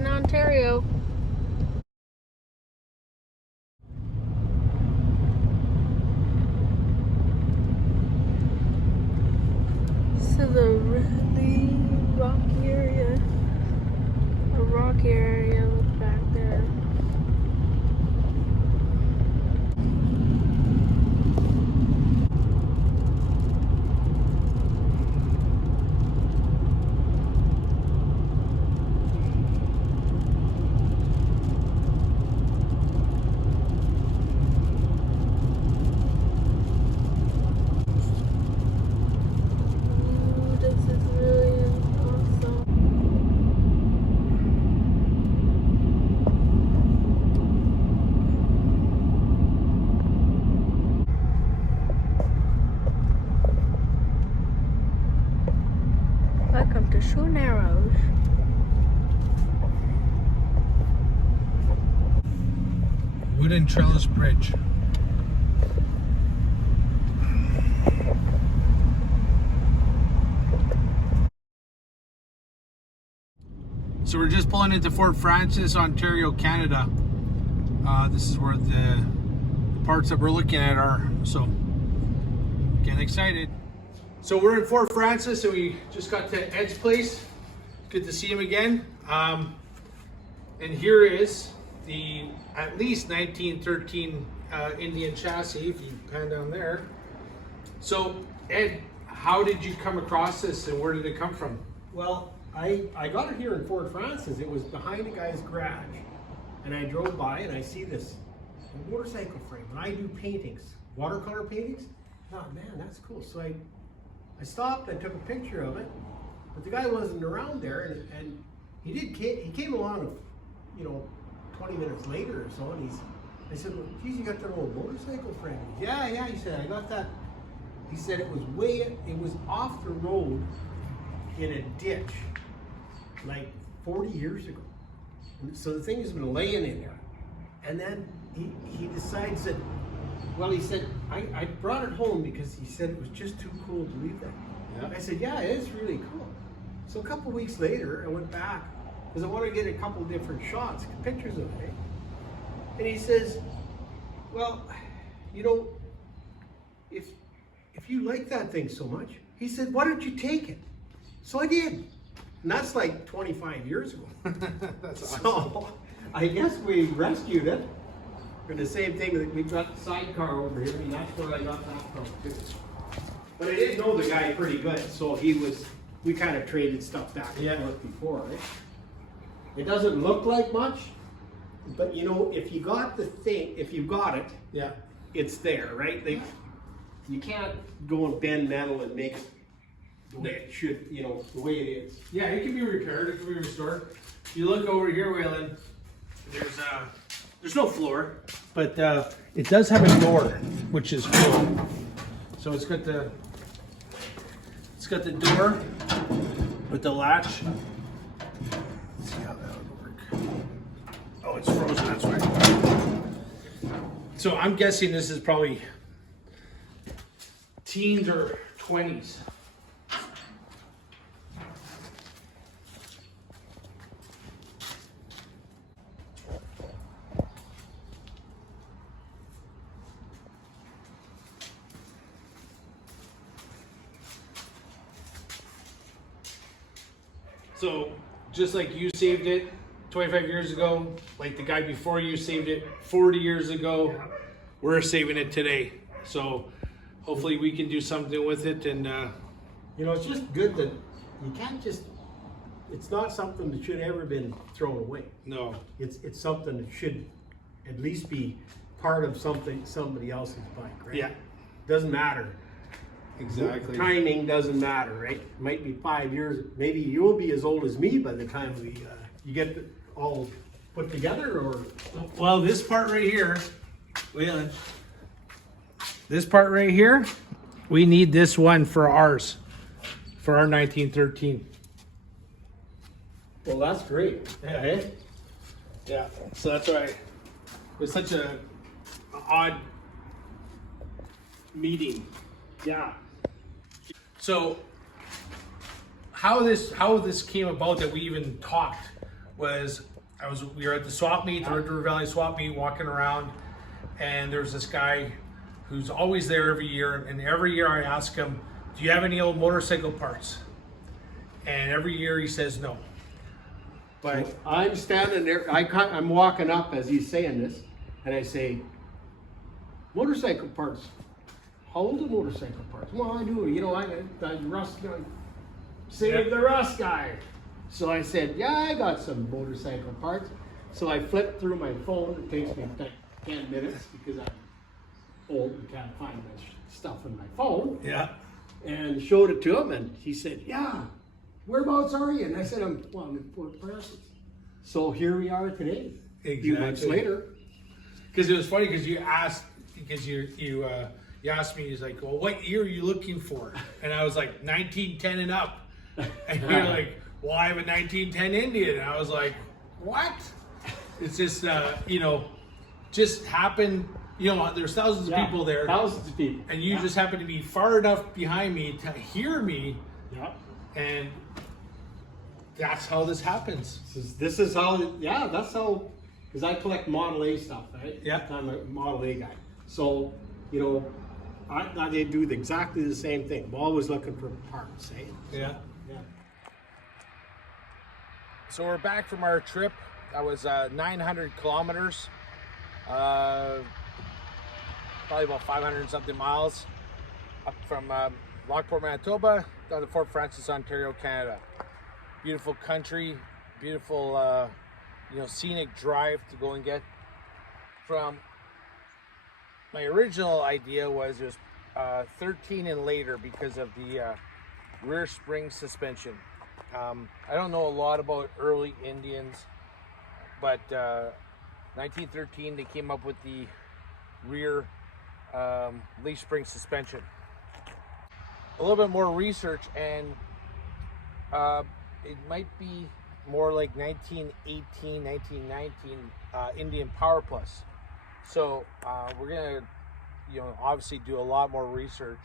in Ontario. This is a really rocky area. A rocky area, look back there. Ooh, this is really awesome. Welcome to Shoe Narrows. Wooden trellis bridge. So we're just pulling into Fort Frances, Ontario, Canada. This is where the parts that we're looking at are, so getting excited. So we're in Fort Frances and we just got to Ed's place. Good to see him again. And here is the at least 1913 Indian chassis, if you pan down there. So Ed, how did you come across this and where did it come from? Well, I got it here in Fort Frances. It was behind a guy's garage. And I drove by and I see this motorcycle frame. And I do paintings, watercolor paintings. I thought, man, that's cool. So I stopped, I took a picture of it, but the guy wasn't around there, and he came along, 20 minutes later or so, and I said, well, geez, you got that old motorcycle frame? Yeah, he said, I got that. He said it was off the road in a ditch, like 40 years ago. And so the thing has been laying in there. And then he decides that, well, he said, I brought it home because he said it was just too cool to leave there. Yeah. I said, yeah, it is really cool. So a couple weeks later, I went back because I wanted to get a couple different shots, pictures of it. And he says, well, if you like that thing so much, he said, why don't you take it? So I did. And that's like 25 years ago. That's awesome. So I guess we rescued it. And the same thing, that we got the sidecar over here, and that's where I got that from too. But I didn't know the guy pretty good, so we kind of traded stuff back and forth before, right? It doesn't look like much, but if you got it, Yeah. it's there, right? You can't go and bend metal and make it the way it should, the way it is. Yeah, it can be repaired, it can be restored. If you look over here, Waylon, there's no floor, but it does have a door, which is cool. So it's got the door with the latch. Let's see how that would work. Oh, it's frozen, that's right. So I'm guessing this is probably teens or 20s. So just like you saved it 25 years ago, like the guy before you saved it 40 years ago, we're saving it today. So hopefully we can do something with it. And it's just good that you can't just, it's not something that should ever been thrown away. no, It's something that should at least be part of somebody else's bike, right? Yeah. Doesn't matter. exactly. Timing doesn't matter, right? It might be 5 years. Maybe you'll be as old as me by the time you get it all put together, or. Well, this part right here, Waylon, this part right here, we need this one for ours, for our 1913. Well, that's great. Yeah, eh? Yeah. So that's why it was such an odd meeting. Yeah. So how this came about that we even talked was we were at the swap meet, the Red River Valley swap meet, walking around, and there's this guy who's always there every year, and every year I ask him, do you have any old motorcycle parts? And every year he says no. But So I'm standing there, I'm walking up as he's saying this, and I say, motorcycle parts. How old are motorcycle parts? Well, I do, you know, I rust guy. Save the rust guy. So I said, yeah, I got some motorcycle parts. So I flipped through my phone. It takes me 10 minutes because I'm old and can't find my stuff in my phone. yeah, And showed it to him, and he said, yeah, whereabouts are you? And I said, I'm in Fort Francis. So here we are today, a few months later. because it was funny because you asked you asked me, he's like, well, what year are you looking for? And I was like, 1910 and up. And you're like, well, I have a 1910 Indian. And I was like, what? It's just just happened. There's thousands of people there. Thousands of people. And you just happen to be far enough behind me to hear me. Yeah. And that's how this happens. This is how, that's how, because I collect Model A stuff, right? Yeah. I'm a Model A guy. So, they do exactly the same thing. I'm always looking for parts, eh? Yeah. Yeah. So we're back from our trip. That was 900 kilometers. Probably about 500 and something miles up from Lockport, Manitoba down to Fort Francis, Ontario, Canada. Beautiful country, beautiful scenic drive to go and get from. My original idea was 13 and later because of the rear spring suspension. I don't know a lot about early Indians, but 1913 they came up with the rear leaf spring suspension. A little bit more research, and it might be more like 1918, 1919 Indian Power Plus. So we're gonna, obviously do a lot more research.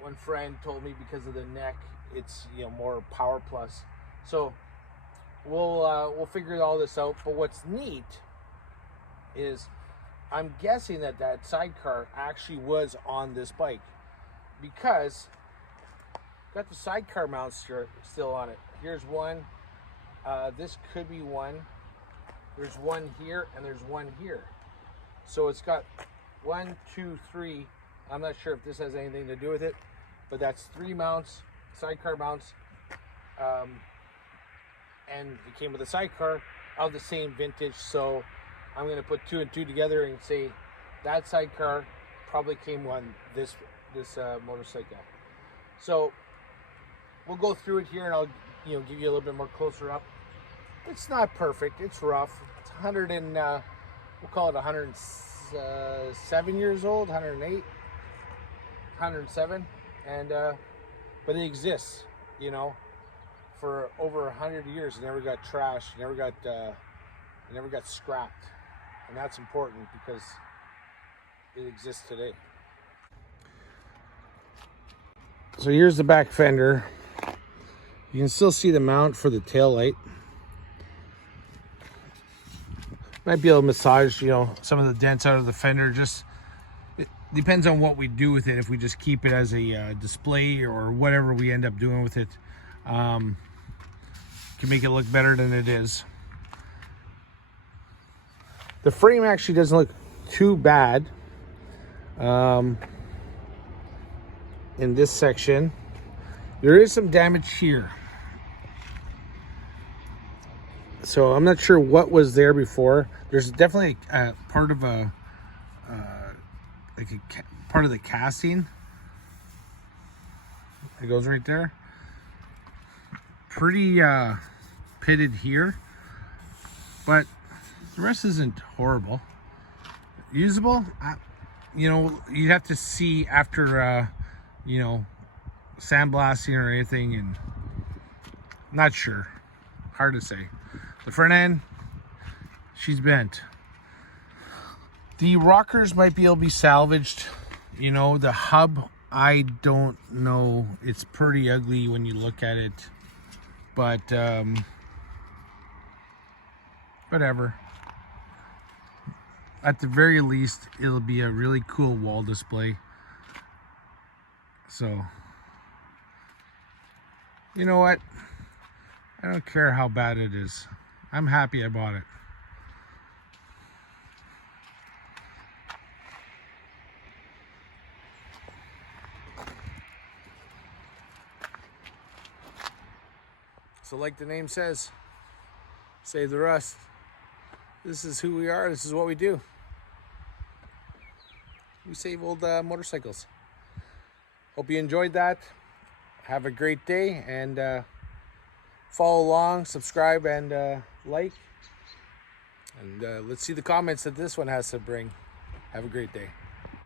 One friend told me because of the neck, it's more Power Plus. So we'll figure all this out. But what's neat is I'm guessing that sidecar actually was on this bike because got the sidecar mounts still on it. Here's one. This could be one. There's one here and there's one here. So it's got 1, 2, 3. I'm not sure if this has anything to do with it, but that's 3 mounts, sidecar mounts. And it came with a sidecar of the same vintage. So I'm going to put 2 and 2 together and say that sidecar probably came on this motorcycle. So we'll go through it here and I'll give you a little bit more closer up. It's not perfect. It's rough. It's 100 and we'll call it 107 years old, 108, 107, and but it exists. For over 100 years. It never got trashed. It never got scrapped, and that's important because it exists today. So here's the back fender. You can still see the mount for the tail light. Might be able to massage, some of the dents out of the fender. Just it depends on what we do with it. If we just keep it as a display or whatever we end up doing with it, can make it look better than it is. The frame actually doesn't look too bad. In this section, there is some damage here. So I'm not sure what was there before. There's definitely a part of part of the casting. It goes right there. Pretty pitted here, but the rest isn't horrible. Usable. You'd have to see after sandblasting or anything, and not sure. Hard to say. The front end, she's bent. The rockers might be able to be salvaged. The hub, I don't know. It's pretty ugly when you look at it. But whatever. At the very least, it'll be a really cool wall display. So, you know what? I don't care how bad it is. I'm happy I bought it. So like the name says, save the rust. This is who we are. This is what we do. We save old motorcycles. Hope you enjoyed that. Have a great day, and follow along, subscribe, and like. And let's see the comments that this one has to bring. Have a great day.